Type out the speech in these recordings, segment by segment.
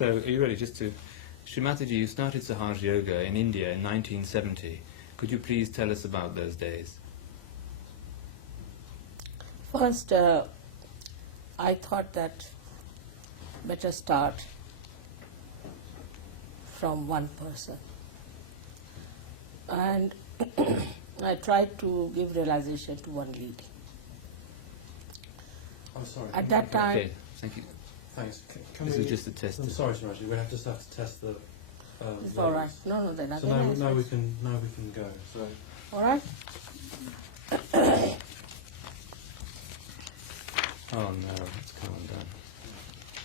So, are you ready? Just to... Shri Mataji, you started Sahaj Yoga in India in 1970. Could you please tell us about those days? First, I thought that better start from one person. And I tried to give realization to one lady. I'm sorry. At that time... Okay, thank you. Thanks. This is just a test. I'm sorry, Mataji. We just have to test the. It's all right. No, then So now we can go. So. All right. Oh no, it's come undone.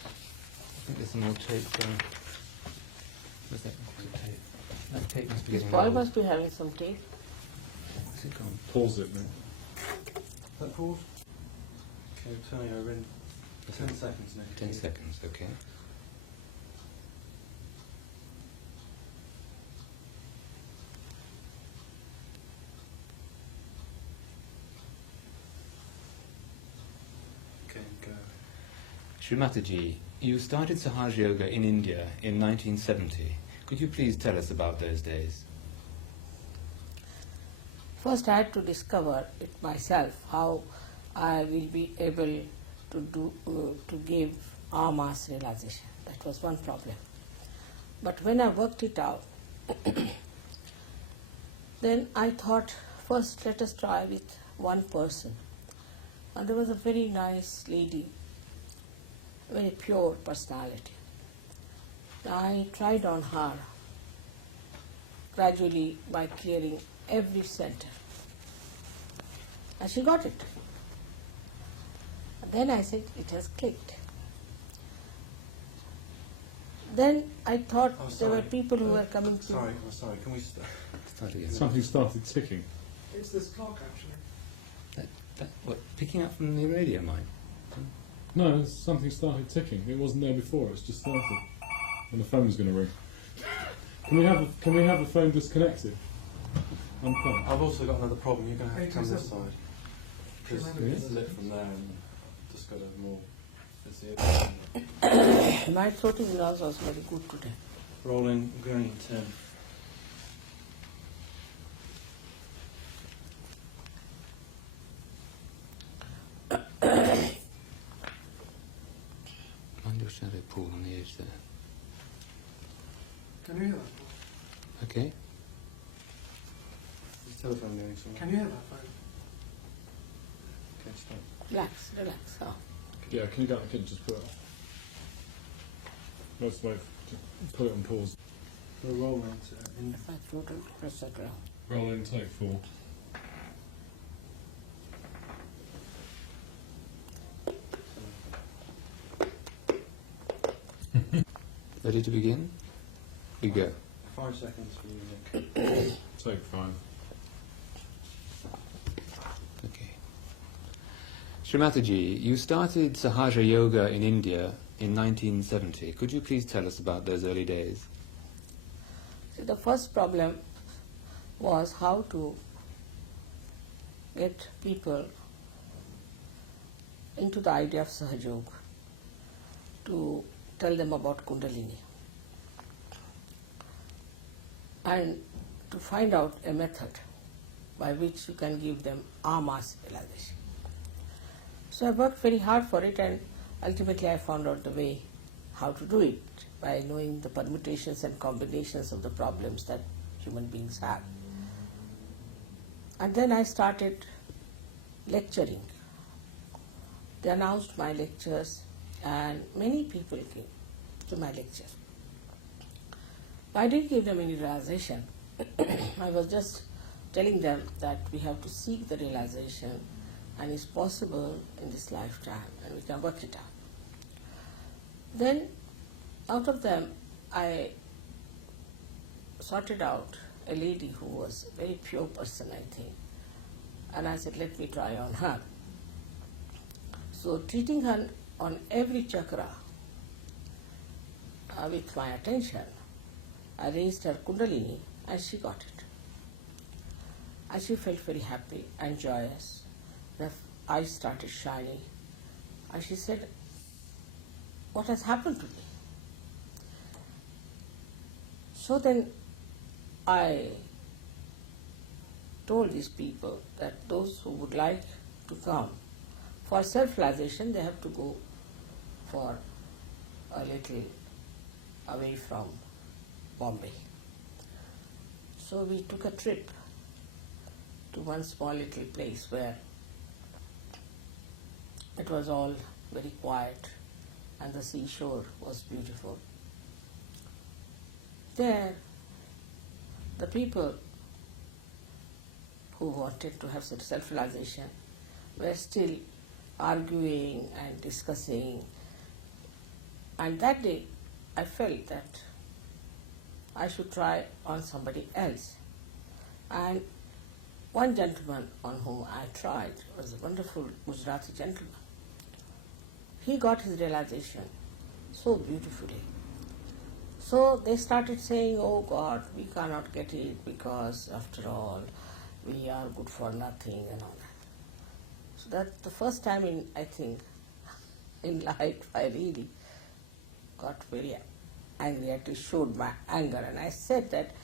I think there's some more tape going. Where's that tape? That tape must be This getting ball old. must be having some tape. Where's it gone? Pause it, mate. That pause. Okay, turning over in 10 seconds now. 10 seconds, okay. Okay, go. Shri Mataji, you started Sahaj Yoga in India in 1970. Could you please tell us about those days? First, I had to discover it myself, how I will be able to give mass realization. That was one problem. But when I worked it out, then I thought, first let us try with one person. And there was a very nice lady, very pure personality. I tried on her gradually by clearing every center. And she got it. And then I said, it has clicked. Then I thought there were people who were coming to... Sorry, can we Start again. Something started ticking. It's this clock, actually. What, picking up from the radio mic? No, something started ticking. It wasn't there before. It's just started, and the phone's going to ring. Can we have the phone disconnected? Unplugged. I've also got another problem. You're going to have to come this 87. side. Because it's lit from there and just got a more... It's the My throat is also very good today. rolling, going in 10. Mind your shadow pool on the edge there. Can you hear that? Okay. Is the telephone going somewhere? Can you hear that phone? Okay, stop. Relax, relax. Oh. Yeah, can you go? Can you just put it? Let's wait. Just put it on pause. We're rolling in. My throat will press the ground. Roll in, take 4. Ready to begin? We go. 5 seconds for you, Nick. Take 5. Okay. Shri Mataji, you started Sahaja Yoga in India in 1970. Could you please tell us about those early days? See, the first problem was how to get people into the idea of Sahajog, to tell them about Kundalini, and to find out a method by which you can give them mass realization. So I worked very hard for it, and ultimately I found out the way how to do it by knowing the permutations and combinations of the problems that human beings have. And then I started lecturing. They announced my lectures, and many people came to my lecture. I didn't give them any realization. I was just telling them that we have to seek the realization, and it's possible in this lifetime, and we can work it out. Then, out of them, I sorted out a lady who was a very pure person, I think, and I said, let me try on her. So, treating her on every chakra with my attention, I raised her Kundalini, and she got it. And she felt very happy and joyous. Her eyes started shining. And she said, what has happened to me? So then I told these people that those who would like to come for self-realization, they have to go for a little away from Bombay. So we took a trip to one small little place where it was all very quiet and the seashore was beautiful. There, the people who wanted to have self-realization were still arguing and discussing. And that day, I felt that I should try on somebody else. And one gentleman on whom I tried was a wonderful Gujarati gentleman. He got his realization so beautifully. So they started saying, oh God, we cannot get it because after all, we are good for nothing and all that. So that's the first time in life I really got very angry. I actually showed my anger, and I said that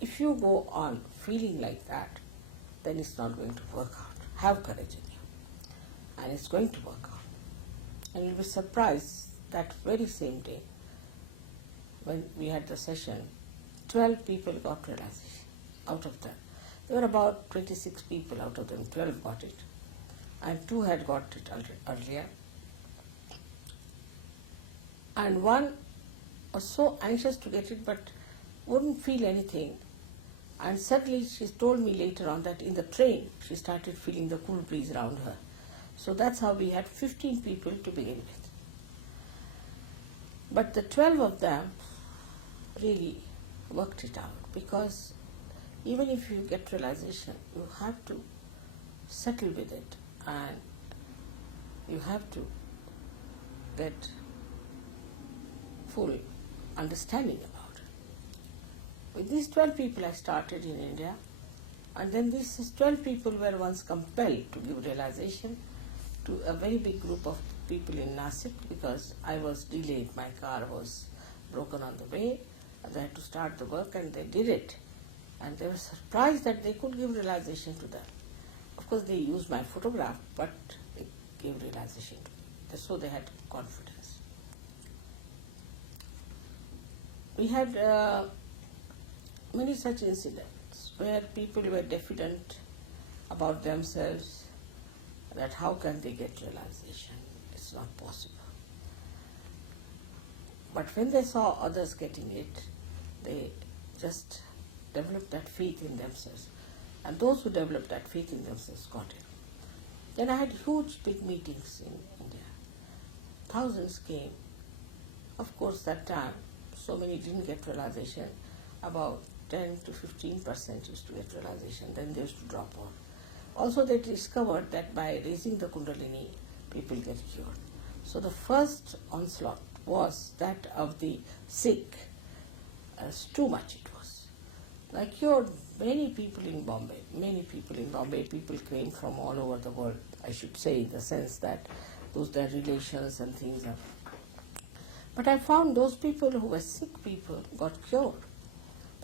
if you go on feeling like that, then it's not going to work out. Have courage in you, and it's going to work out. And you'll be surprised that very same day, when we had the session, 12 people got realization out of them. There were about 26 people, out of them 12 got it, and 2 had got it earlier. And one was so anxious to get it but wouldn't feel anything. And suddenly she told me later on that in the train she started feeling the cool breeze around her. So that's how we had 15 people to begin with. But the 12 of them really worked it out, because even if you get realization, you have to settle with it and you have to get full understanding about it. With these 12 people I started in India, and then these 12 people were once compelled to give realization to a very big group of people in Nasik, because I was delayed, my car was broken on the way, and they had to start the work, and they did it. And they were surprised that they could give realization to them. Of course they used my photograph, but they gave realization to them. So they had confidence. We had many such incidents where people were diffident about themselves, that how can they get realization? It's not possible. But when they saw others getting it, they just developed that faith in themselves. And those who developed that faith in themselves got it. Then I had huge big meetings in India. Thousands came. Of course that time so many didn't get realization. About 10 to 15% used to get realization, then they used to drop off. Also they discovered that by raising the Kundalini, people get cured. So the first onslaught was that of the sick. Too much it was. I cured many people in Bombay. People came from all over the world, I should say, in the sense that those their relations and things. But I found those people who were sick people got cured.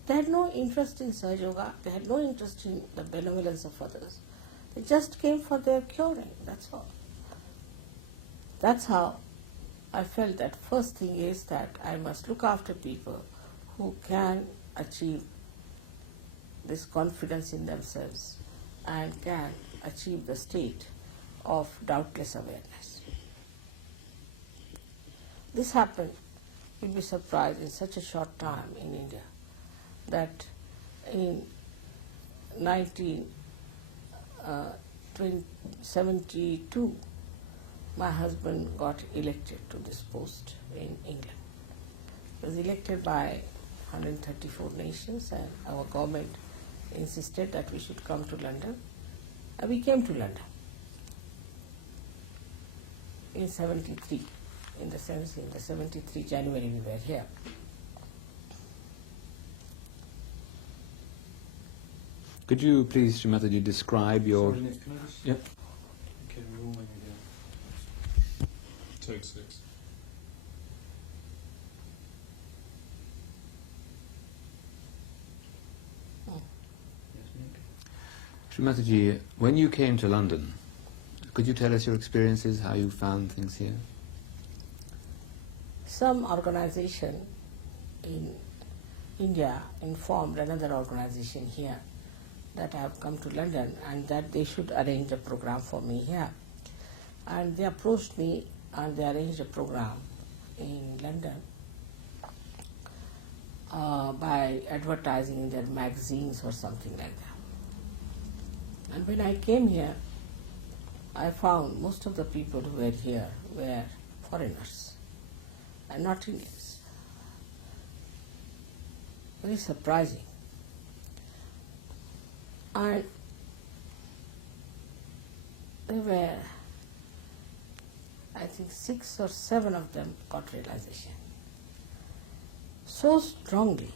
They had no interest in Sahaja Yoga, they had no interest in the benevolence of others. They just came for their curing, that's all. That's how I felt that first thing is that I must look after people who can achieve this confidence in themselves and can achieve the state of doubtless awareness. This happened, you'll be surprised, in such a short time in India, that in 1972, my husband got elected to this post in England. He was elected by 134 nations, and our government insisted that we should come to London. And we came to London in 73. In the 73 January we were here. Could you please, Shri Mataji, describe your... Sorry, Nick, can I just... Yep. Okay, we're rolling again. Take 6. Shri Mataji, when you came to London, could you tell us your experiences, how you found things here? Some organization in India informed another organization here that I have come to London and that they should arrange a program for me here. And they approached me and they arranged a program in London by advertising in their magazines or something like that. And when I came here, I found most of the people who were here were foreigners and not Indians. Very surprising. And there were, I think, 6 or 7 of them got realization so strongly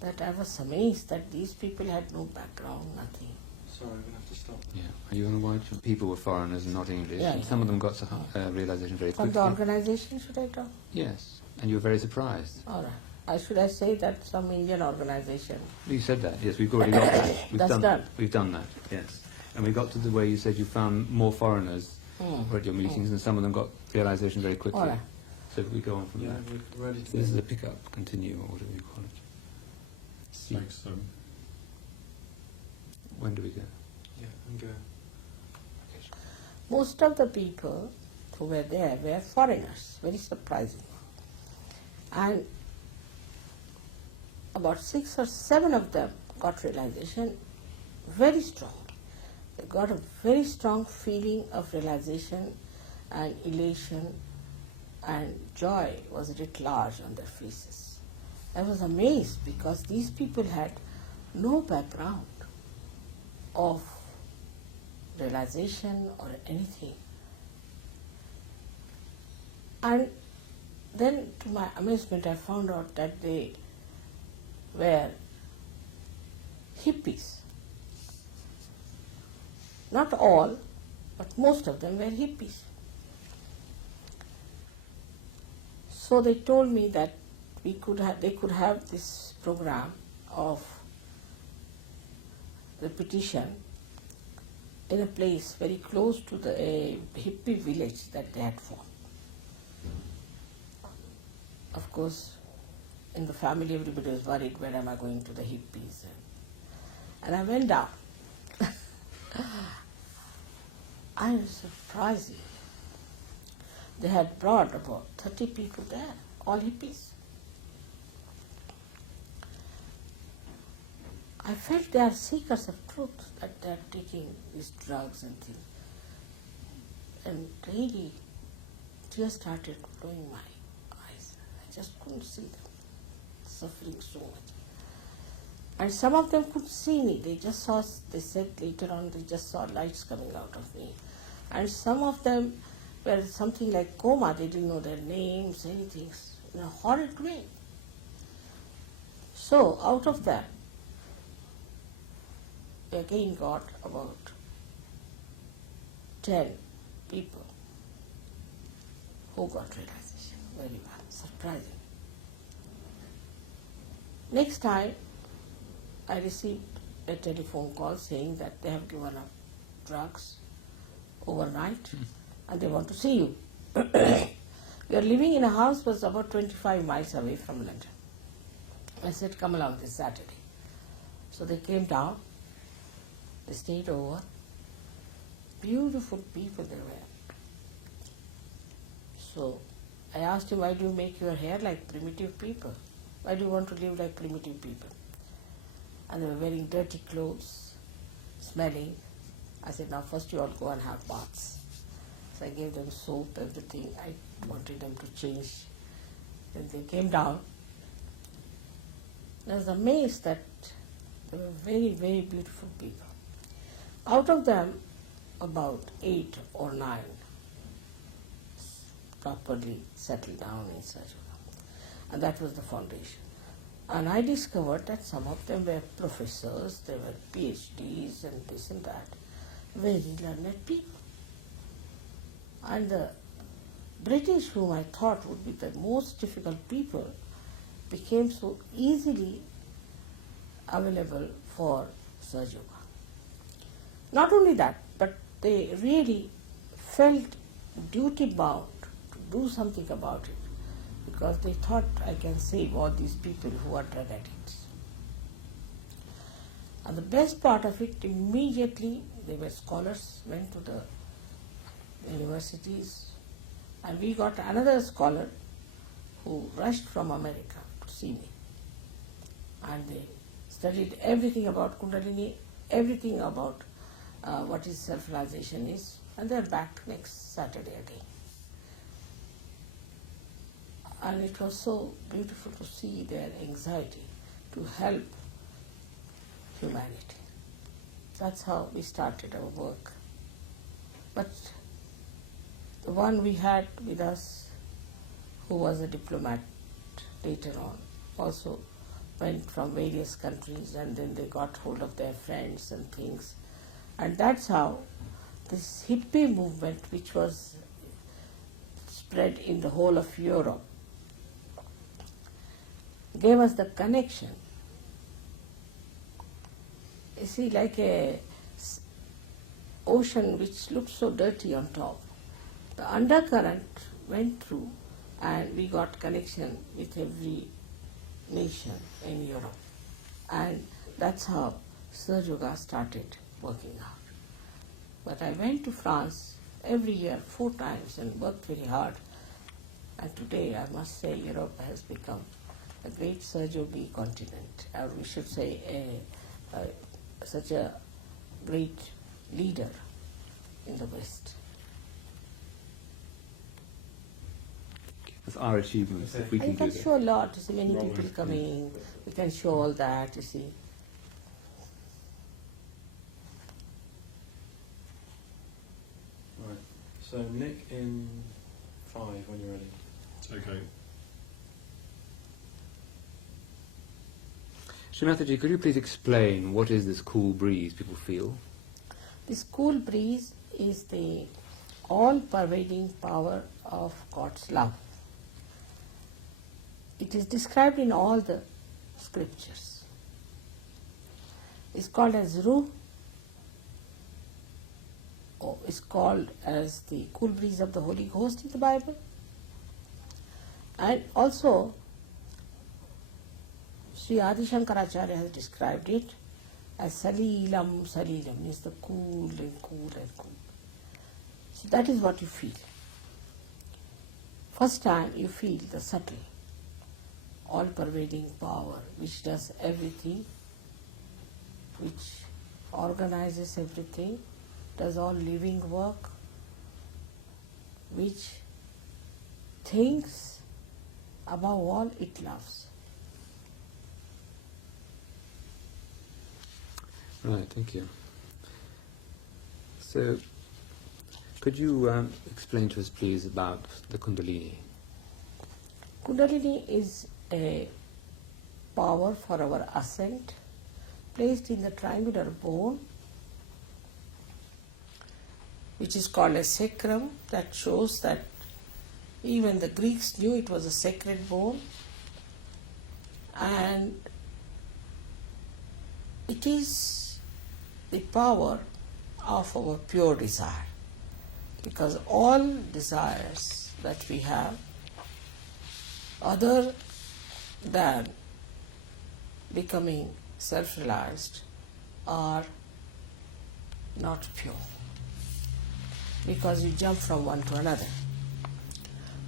that I was amazed that these people had no background, nothing. Sorry, we're going to have to stop. Yeah. Are you on the watch? People were foreigners and not English. Yeah, and yeah. some of them got realization very From quickly. the organization, should I talk? Yes. And you were very surprised. All right. Should I say that some Indian organization? You said that, yes. We've already got that. That's We've done that, yes. And we got to the way you said you found more foreigners at your meetings, and some of them got realization very quickly. All right. So we go on from Yeah, there. we're ready to. This is a pickup, continue, or whatever you call it. Thanks, When do we go? Yeah, and go. Most of the people who were there were foreigners, very surprising. And about 6 or 7 of them got realization very strong. They got a very strong feeling of realization and elation, and joy was writ large on their faces. I was amazed because these people had no background of realization or anything. And then to my amazement I found out that they were hippies. Not all, but most of them were hippies. So they told me that they could have this program of repetition in a place very close to the hippie village that they had formed. Of course, in the family everybody was worried, where am I going to the hippies? And I went down. I was surprised. They had brought about 30 people there, all hippies. I felt they are seekers of truth, that they are taking these drugs and things. And really, tears started flowing my eyes. I just couldn't see them suffering so much. And some of them couldn't see me. They said later on, they just saw lights coming out of me. And some of them were something like coma. They didn't know their names, anything, in a horrid way. So out of that, we again got about 10 people who got realization. Very well, surprising. Next time, I received a telephone call saying that they have given up drugs overnight and they want to see you. We are living in a house that was about 25 miles away from London. I said, come along this Saturday. So they came down, they stayed over. Beautiful people they were. So I asked him, why do you make your hair like primitive people? Why do you want to live like primitive people? And they were wearing dirty clothes, smelling. I said, now first you all go and have baths. So I gave them soap, everything. I wanted them to change. Then they came down. I was amazed that they were very, very beautiful people. Out of them, about 8 or 9 properly settled down in Sajjada. And that was the foundation. And I discovered that some of them were professors, they were PhDs and this and that, very learned people. And the British, whom I thought would be the most difficult people, became so easily available for Sajjada. Not only that, but they really felt duty bound to do something about it because they thought, I can save all these people who are drug addicts. And the best part of it, immediately they were scholars, went to the universities, and we got another scholar who rushed from America to see me. And they studied everything about Kundalini, everything about what is self-realization is, and they're back next Saturday again. And it was so beautiful to see their anxiety to help humanity. That's how we started our work. But the one we had with us, who was a diplomat later on, also went from various countries, and then they got hold of their friends and things. And that's how this hippie movement, which was spread in the whole of Europe, gave us the connection. You see, like a ocean which looked so dirty on top, the undercurrent went through and we got connection with every nation in Europe. And that's how Surge Yoga started working out. But I went to France every year 4 times and worked very hard. And today I must say Europe has become a great Surge Yogi continent, or we should say such a great leader in the West. That's our achievements, if we I can do can that. show a lot, you see, many Wrong people with coming, we can show all that, you see. Right. So Nick in 5 when you're ready. Okay. Shri Mataji, could you please explain what is this cool breeze people feel? This cool breeze is the all-pervading power of God's love. It is described in all the scriptures. It's called as Ruh, or it's called as the cool breeze of the Holy Ghost in the Bible. And also, Shri Adi Shankaracharya has described it as Salilam, Salilam, means the cool and cool and cool. So that is what you feel. First time you feel the subtle, all-pervading power which does everything, which organizes everything, does all living work, which thinks above all it loves. Right, thank you. So, could you explain to us, please, about the Kundalini? Kundalini is a power for our ascent, placed in the triangular bone, which is called a sacrum. That shows that even the Greeks knew it was a sacred bone, and it is the power of our pure desire, because all desires that we have other than becoming self-realized are not pure, because you jump from one to another.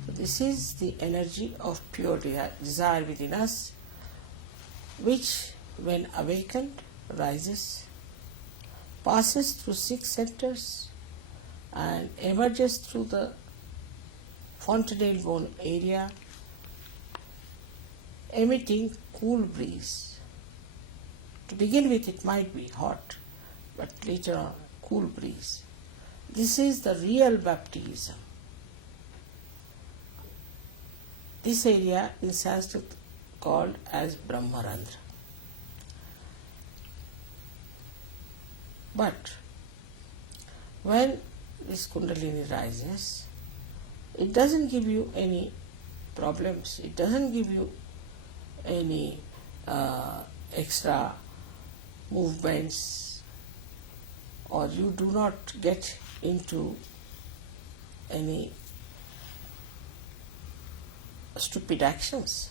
So this is the energy of pure desire within us, which when awakened rises, passes through 6 centers and emerges through the fontanelle bone area, emitting cool breeze. To begin with it might be hot, but later on cool breeze. This is the real baptism. This area in Sanskrit called as Brahmarandra. But when this Kundalini rises, it doesn't give you any problems, it doesn't give you any extra movements or you do not get into any stupid actions.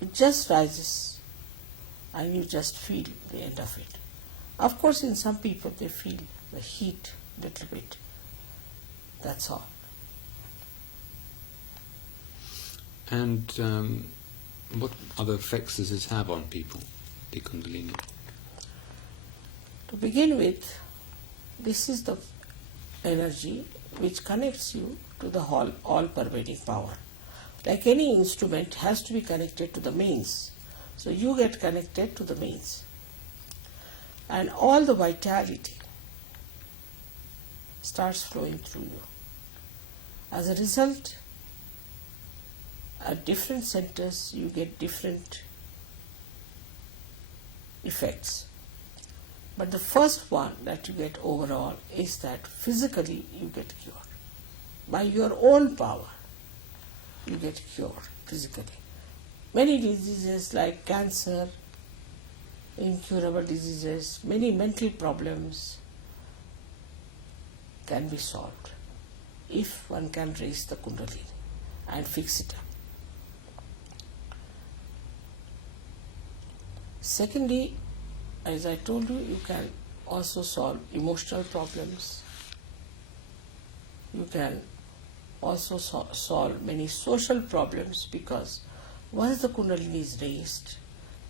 It just rises and you just feel the end of it. Of course, in some people they feel the heat a little bit. That's all. And what other effects does this have on people, the Kundalini? To begin with, this is the energy which connects you to the all-pervading power. Like any instrument has to be connected to the mains. So you get connected to the mains. And all the vitality starts flowing through you. As a result, at different centers you get different effects. But the first one that you get overall is that physically you get cured. By your own power, you get cured physically. Many diseases like cancer, incurable diseases, many mental problems can be solved if one can raise the Kundalini and fix it up. Secondly, as I told you, you can also solve emotional problems. You can also solve many social problems, because once the Kundalini is raised,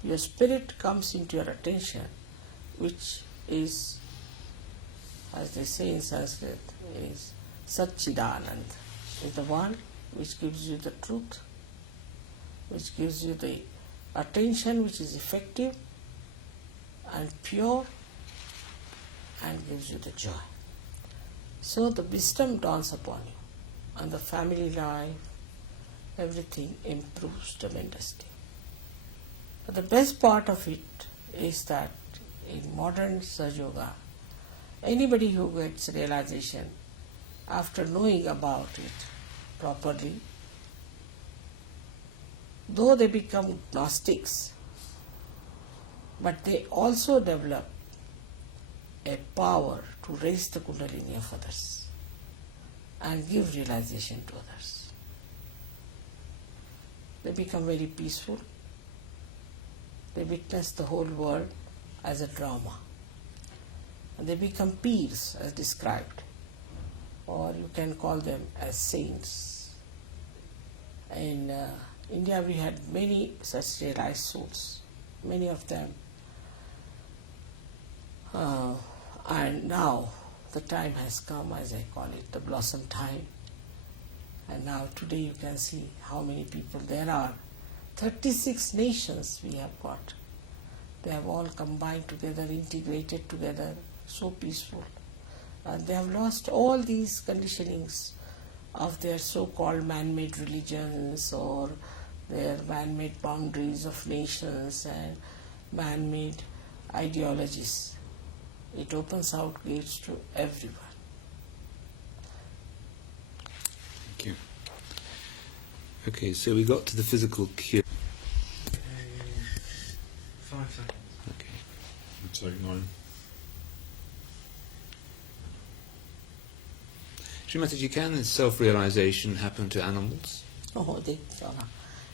your spirit comes into your attention, which is, as they say in Sanskrit, is Satchidanand, is the one which gives you the truth, which gives you the attention which is effective and pure, and gives you the joy. So the wisdom dawns upon you, and the family life, everything improves tremendously. But the best part of it is that in modern Sahaja Yoga, anybody who gets realization after knowing about it properly, though they become Gnostics, but they also develop a power to raise the Kundalini of others and give realization to others. They become very peaceful. They witness the whole world as a drama. And they become peers, as described, or you can call them as saints. In India we had many such realized souls, many of them. And now the time has come, as I call it, the blossom time. And now today you can see how many people there are. 36 nations we have got. They have all combined together, integrated together, so peaceful. And they have lost all these conditionings of their so-called man-made religions or their man-made boundaries of nations and man-made ideologies. It opens out gates to everyone. Thank you. Okay, so we got to the physical cure. 5 seconds. Okay. I'll take 9. Shri Mataji, can self-realization happen to animals? Oh,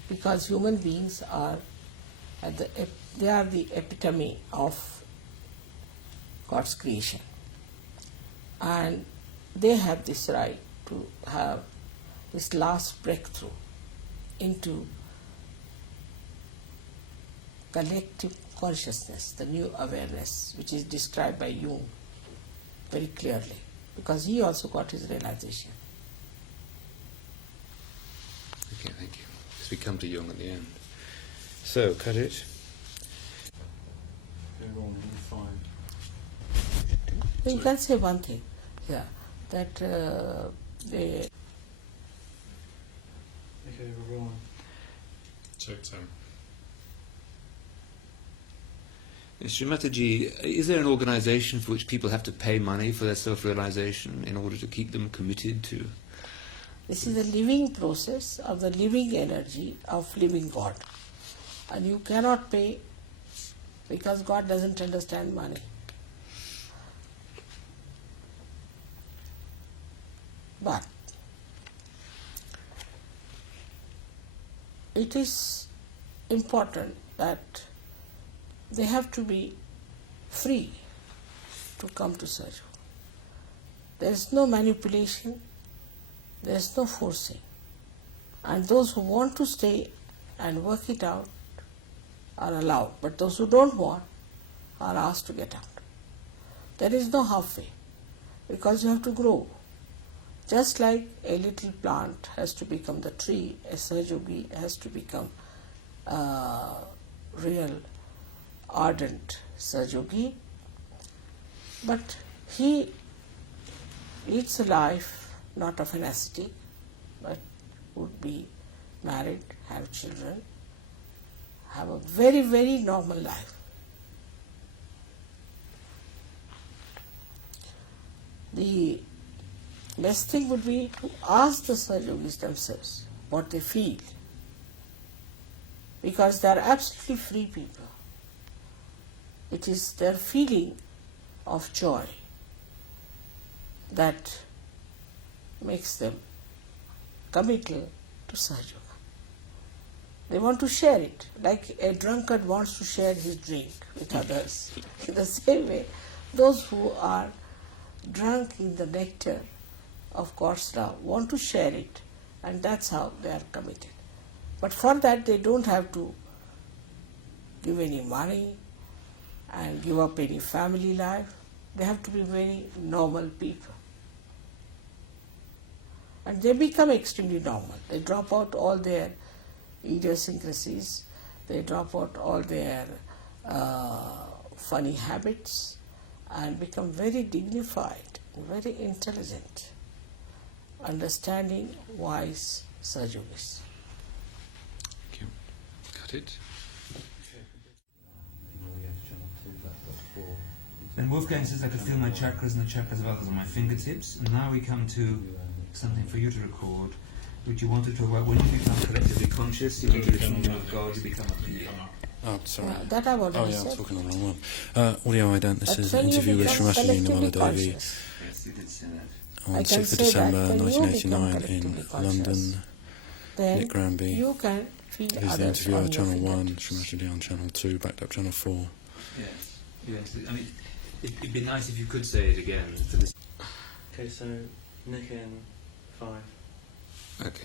because human beings are they are the epitome of God's creation, and they have this right to have this last breakthrough into collective consciousness, the new awareness, which is described by Jung very clearly, because he also got his realization. Okay, thank you. As we come to Jung at the end. So, cut it. Okay, wrong, 5. You can say one thing, yeah, that they. Okay, we're wrong. Take 10. Shri Mataji, is there an organization for which people have to pay money for their self-realization in order to keep them committed to? This is a living process of the living energy of living God. And you cannot pay because God doesn't understand money. it is important that they have to be free to come to Sahaja Yoga. There is no manipulation, there is no forcing. And those who want to stay and work it out are allowed, but those who don't want are asked to get out. There is no halfway, because you have to grow. Just like a little plant has to become the tree, a Sahaja Yogi has to become a real ardent Sahaja Yogi. But he leads a life not of an ascetic, but would be married, have children, have a very, very normal life. The best thing would be to ask the Sahaja Yogis themselves what they feel, because they are absolutely free people. It is their feeling of joy that makes them committal to Sahaja Yoga. They want to share it, like a drunkard wants to share his drink with others. In the same way, those who are drunk in the nectar of God's love want to share it, and that's how they are committed. But for that they don't have to give any money and give up any family life. They have to be very normal people. And they become extremely normal. They drop out all their idiosyncrasies, they drop out all their funny habits and become very dignified, very intelligent, understanding, wise Sahaja Yogis. Thank you. Got it. And Wolfgang says I could feel my chakras and the chakras of others on my fingertips. And now we come to something for you to record, which you want to talk about when you become collectively conscious, you want to become of God, you become a being. Oh, sorry. That I've already Oh, yeah, said. I'm talking on the wrong one. Audio ident, this But is when an you interview with become Shri and collectively Mataji conscious, Yes, you did say that. on I can 6th of say that December when you 1989 become in collectively London. conscious, then Nick Granby, you can feel who's the others interviewer, on your Channel 1, fingertips. Shri Mataji on Channel 2, backed up Channel 4. Yes, yes. I mean, it'd be nice if you could say it again for this. Okay, so Nick in 5. Okay.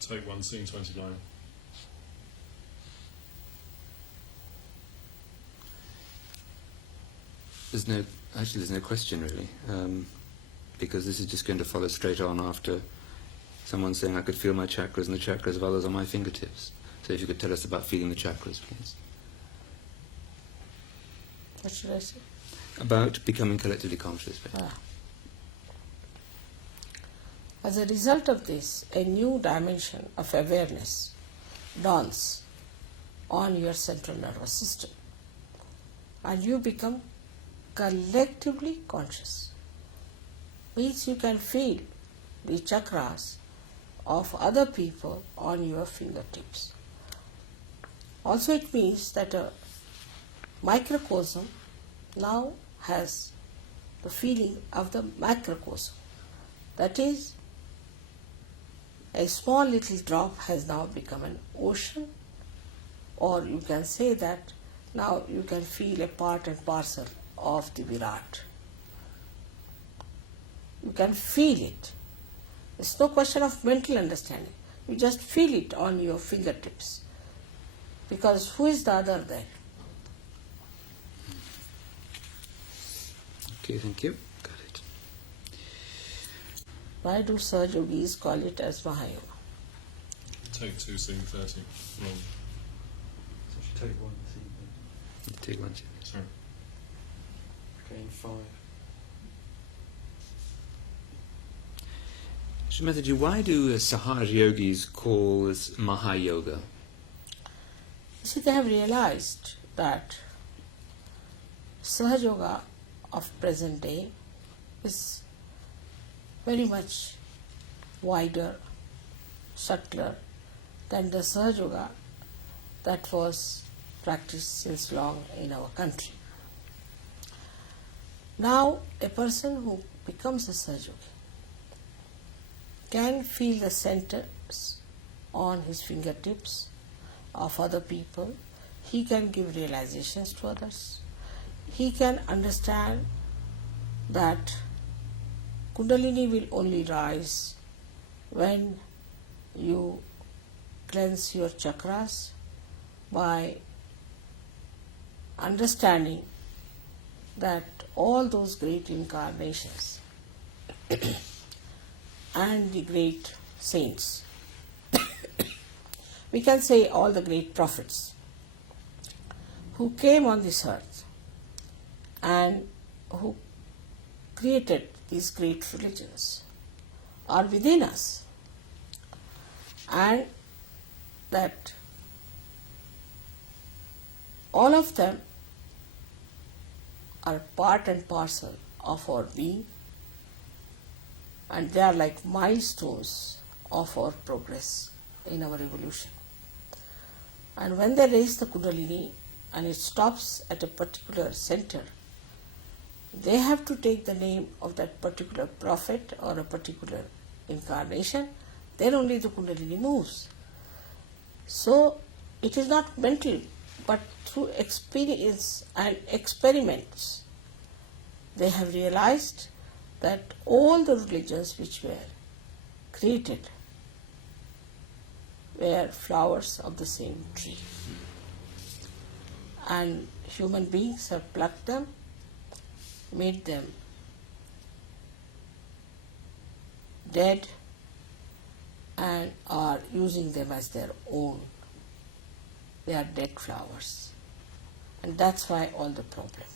Take 1, scene 29. There's no question really, because this is just going to follow straight on after someone saying I could feel my chakras and the chakras of others on my fingertips. So if you could tell us about feeling the chakras, please. What should I say? About becoming collectively conscious. As a result of this, a new dimension of awareness dawns on your central nervous system, and you become collectively conscious. Means you can feel the chakras of other people on your fingertips. Also, it means that a microcosm now has the feeling of the macrocosm. That is, a small little drop has now become an ocean, or you can say that now you can feel a part and parcel of the Virat. You can feel it. It's no question of mental understanding. You just feel it on your fingertips. Because who is the other there? Okay, thank you. Got it. Why do Sahaja Yogis call it as Mahayoga? Take 2, scene 30. Wrong. So I should take 1 this evening. You take one. Sorry. Okay, in 5. Shri Mataji, why do Sahaja Yogis call this Mahayoga? You see, they have realized that Sahaja Yoga of present day is very much wider, subtler than the Sahaja Yoga that was practiced since long in our country. Now, a person who becomes a Sahaja Yogi can feel the centers on his fingertips of other people. He can give realizations to others. He can understand that Kundalini will only rise when you cleanse your chakras by understanding that all those great incarnations and the great saints, we can say all the great prophets who came on this earth and who created these great religions are within us, and that all of them are part and parcel of our being, and they are like milestones of our progress in our evolution. And when they raise the Kundalini and it stops at a particular center, they have to take the name of that particular prophet or a particular incarnation, then only the Kundalini moves. So it is not mental, but through experience and experiments, they have realized that all the religions which were created were flowers of the same tree. And human beings have plucked them, made them dead, and are using them as their own. They are dead flowers. And that's why all the problem.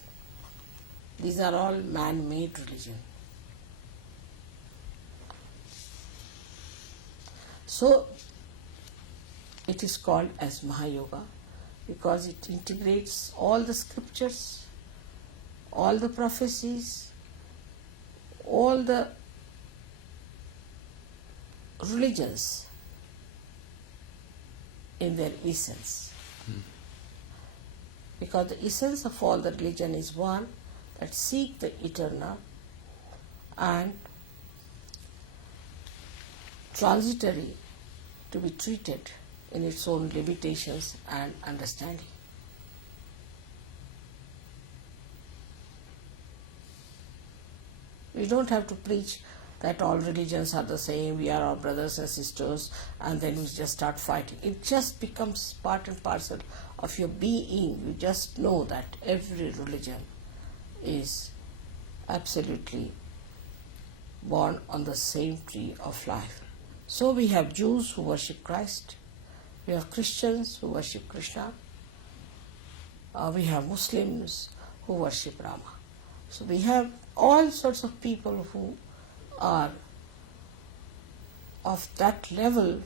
These are all man-made religion. So it is called as Mahayoga because it integrates all the scriptures, all the prophecies, all the religions in their essence. Because the essence of all the religion is one, that seek the eternal and transitory to be treated in its own limitations and understanding. We don't have to preach that all religions are the same, we are all brothers and sisters, and then we just start fighting. It just becomes part and parcel of your being. You just know that every religion is absolutely born on the same tree of life. So we have Jews who worship Christ, we have Christians who worship Krishna, we have Muslims who worship Rama. So we have all sorts of people who are of that level,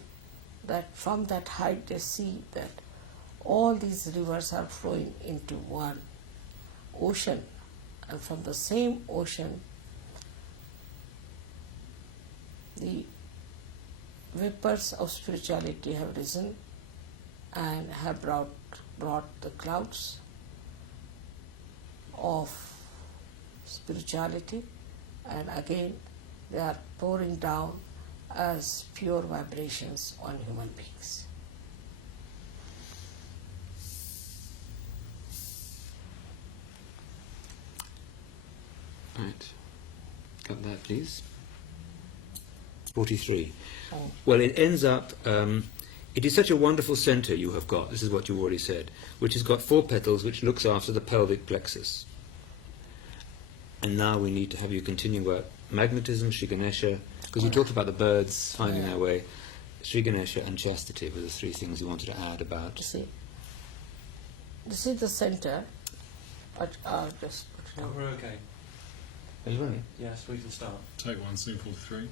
that from that height they see that all these rivers are flowing into one ocean, and from the same ocean the vapors of spirituality have risen and have brought the clouds of spirituality, and again they are pouring down as pure vibrations on human beings. Right. Cut that, please. 43. Oh. Well, it ends up, it is such a wonderful centre you have got, this is what you've already said, which has got 4 petals which looks after the pelvic plexus. And now we need to have you continue work. Magnetism, Shri Ganesha, because you talked about the birds finding their way. Shri Ganesha and chastity were the 3 things you wanted to add about. You see, this is the center, but just put it down. We're okay. Are you running? Yes, we can start. Take 1, scene 43.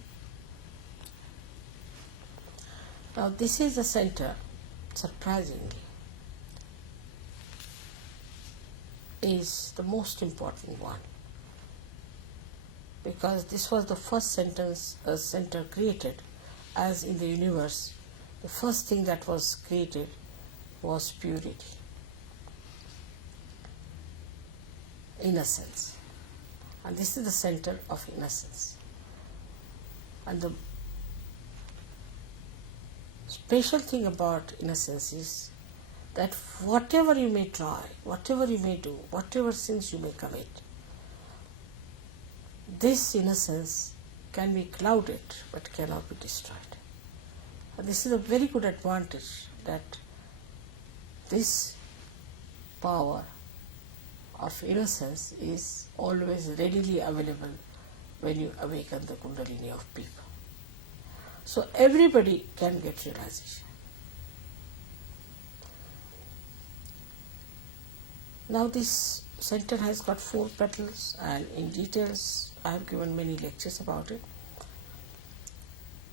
Now this is the center, surprisingly, is the most important one, because this was the first center created, as in the universe. The first thing that was created was purity, innocence, and this is the center of innocence. And the special thing about innocence is that whatever you may try, whatever you may do, whatever sins you may commit, this innocence can be clouded but cannot be destroyed. And this is a very good advantage, that this power of innocence is always readily available when you awaken the Kundalini of people. So everybody can get realization. Now this center has got 4 petals, and in details I have given many lectures about it.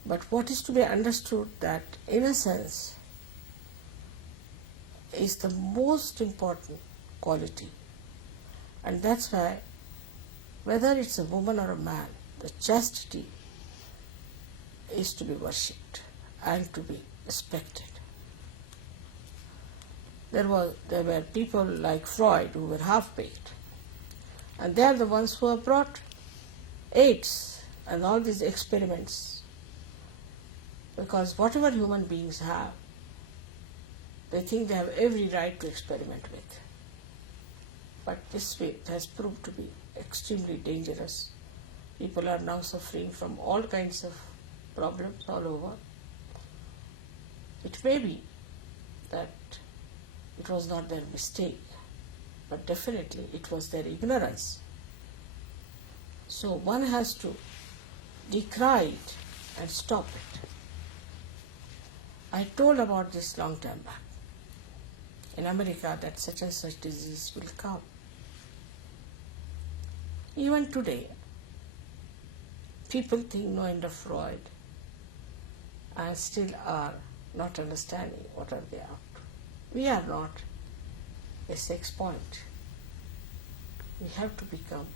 But what is to be understood, that innocence is the most important quality, and that's why whether it's a woman or a man, the chastity is to be worshipped and to be respected. There were people like Freud who were half-baked, and they are the ones who have brought AIDS and all these experiments, because whatever human beings have, they think they have every right to experiment with. But this way it has proved to be extremely dangerous. People are now suffering from all kinds of problems all over. It may be that it was not their mistake, but definitely it was their ignorance. So one has to decry it and stop it. I told about this long time back in America, that such and such disease will come. Even today, people think no end of Freud and still are not understanding what are they up to. We are not a sex point. We have to become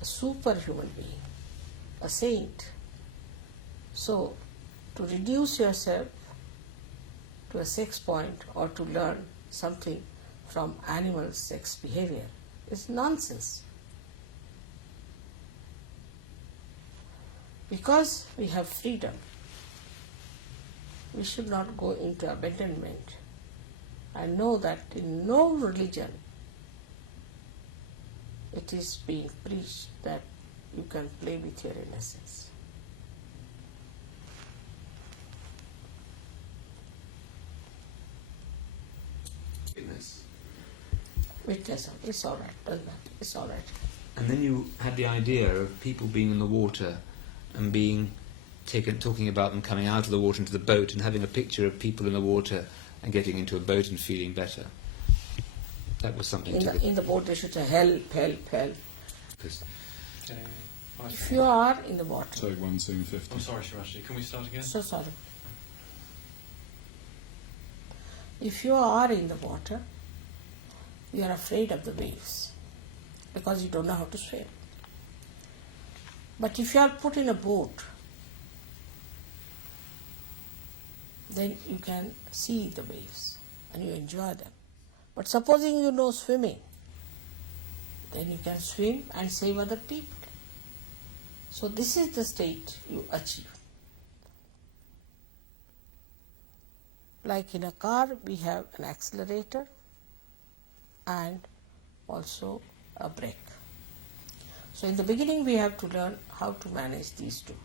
a superhuman being, a saint. So, to reduce yourself to a sex point or to learn something from animal sex behavior is nonsense. Because we have freedom, we should not go into abandonment, and know that in no religion it is being preached that you can play with your innocence. Witness, it's all right, doesn't it? It's all right. And then you had the idea of people being in the water and being talking about them coming out of the water into the boat, and having a picture of people in the water and getting into a boat and feeling better. That was something in the boat they should say, help, help, help. Because If you are in the water. Take 1 scene 50. I'm sorry, Shri. Can we start again? So sorry. If you are in the water, you are afraid of the waves because you don't know how to swim. But if you are put in a boat, then you can see the waves and you enjoy them. But supposing you know swimming, then you can swim and save other people. So this is the state you achieve. Like in a car, we have an accelerator and also a brake. So in the beginning, we have to learn how to manage these two.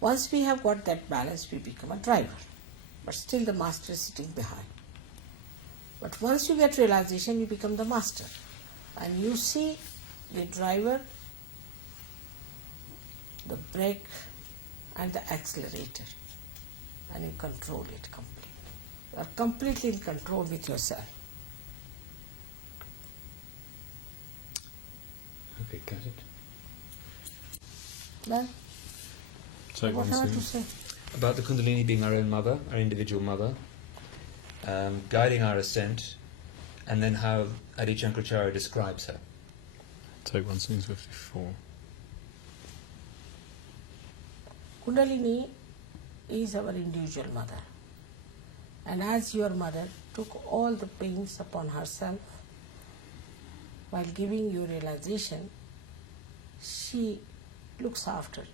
Once we have got that balance, we become a driver. But still the master is sitting behind. But once you get realization, you become the master. And you see the driver, the brake and the accelerator. And you control it completely. You are completely in control with yourself. okay, got it. Then, Take what 1 am I to scene. say? About the Kundalini being our own mother, our individual mother, guiding our ascent, and then how Adi Shankaracharya describes her. Take 1 scene 54. Kundalini is our individual mother. And as your mother took all the pains upon herself while giving you realization, she looks after you.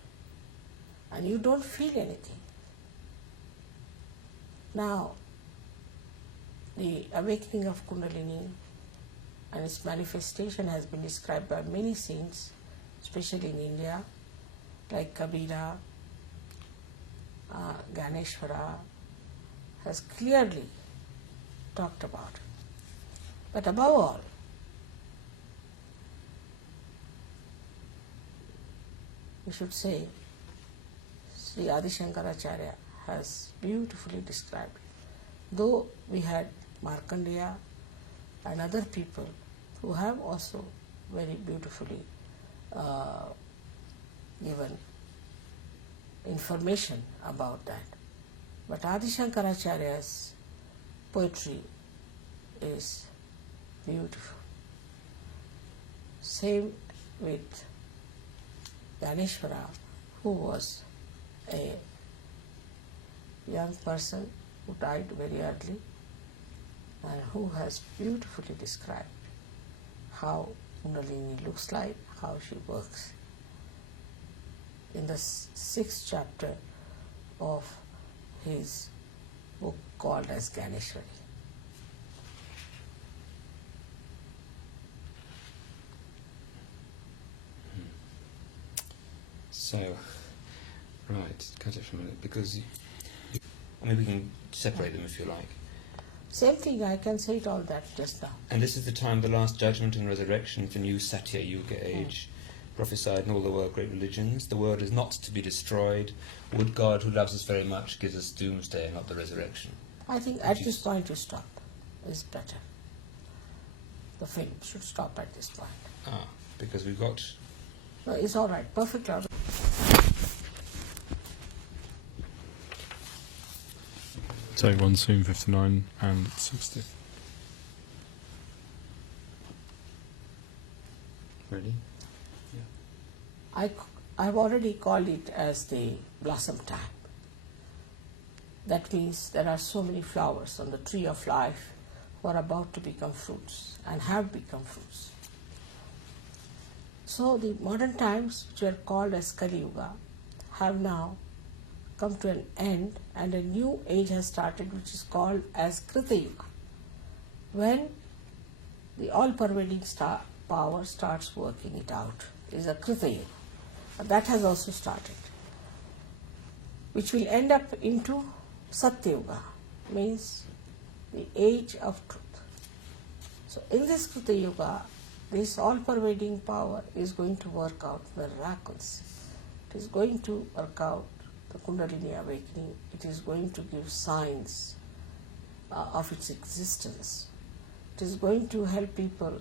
And you don't feel anything. Now, the awakening of Kundalini and its manifestation has been described by many saints, especially in India, like Kabira, Ganeshwara, has clearly talked about. But above all, we should say Sri Adi Shankaracharya has beautifully described it. Though we had Markandeya and other people who have also very beautifully given information about that. But Adi Shankaracharya's poetry is beautiful. Same with Ganeshwara, who was a young person who died very early and who has beautifully described how Kundalini looks like, how she works. In the 6th chapter of his book called as Ganeshwari. So, right, cut it for a minute, because I mean, we can separate them if you like. Same thing, I can say it all that just now. And this is the time, the last judgment and resurrection for new Satya Yuga age, prophesied in all the world great religions. The world is not to be destroyed. Would God, who loves us very much, gives us doomsday, not the resurrection. I think at this point you stop. Is better. The film should stop at this point. Ah, because we've got... No, it's all right. Perfect. Take one, scene 59 and 60. Ready? I've already called it as the blossom time. That means there are so many flowers on the tree of life who are about to become fruits and have become fruits. So the modern times, which were called as Kali Yuga, have now come to an end, and a new age has started, which is called as Krita Yuga, when the all-pervading power starts working it out. Is a Krita Yuga. That has also started, which will end up into Satya Yuga, means the age of truth. So in this Krita Yuga, this all-pervading power is going to work out miracles. It is going to work out the Kundalini awakening. It is going to give signs of its existence. It is going to help people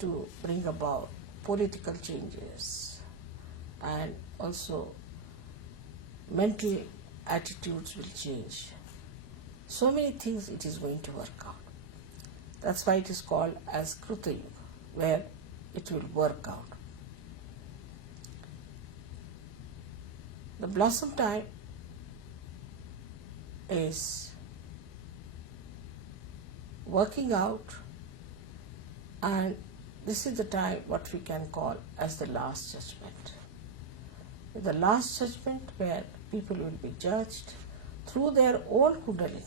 to bring about political changes, and also mental attitudes will change. So many things it is going to work out. That's why it is called as Krita Yuga, where it will work out. The blossom time is working out, and this is the time what we can call as the last judgment. The last judgment where people will be judged through their own Kundalini.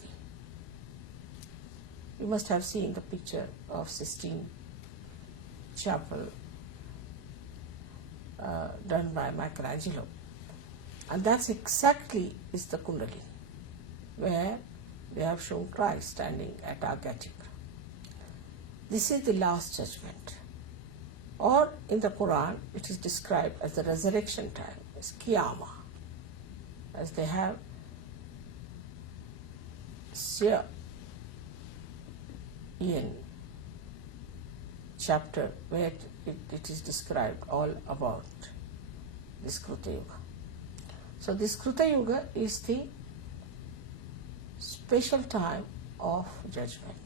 You must have seen the picture of Sistine Chapel done by Michelangelo. And that's exactly is the Kundalini, where they have shown Christ standing at Agya Chakra. This is the last judgment. Or in the Quran, it is described as the resurrection time, as Qiyamah, as they have in chapter where it is described all about this Krita Yuga. So this Krita Yuga is the special time of judgment.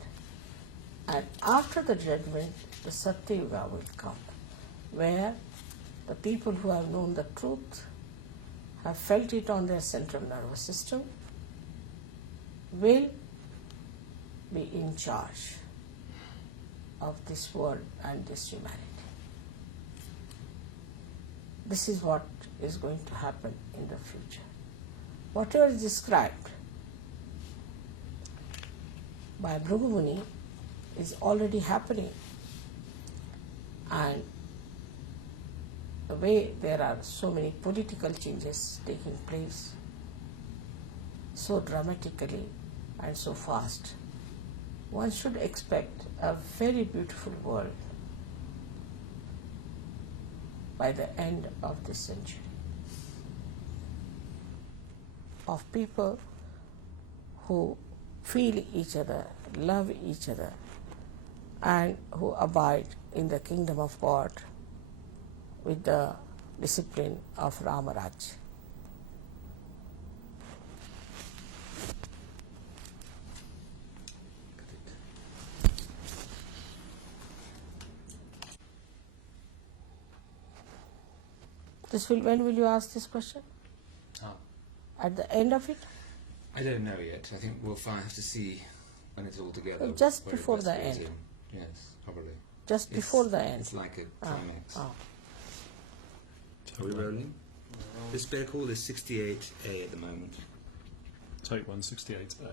And after the judgment, the Satya Yuga will come, where the people who have known the truth, have felt it on their central nervous system, will be in charge of this world and this humanity. This is what is going to happen in the future. Whatever is described by Bhrigu Muni is already happening. And the way there are so many political changes taking place so dramatically and so fast, one should expect a very beautiful world by the end of this century, of people who feel each other, love each other, and who abide in the kingdom of God with the discipline of Ramaraj. When will you ask this question? At the end of it? I don't know yet. I think we'll have to see when it's all together. Just where it before best the fits end. in. Yes, probably. Just before the end. It's like a climax. Ah. Are we rolling? This better call is 68A at the moment. Take 168A.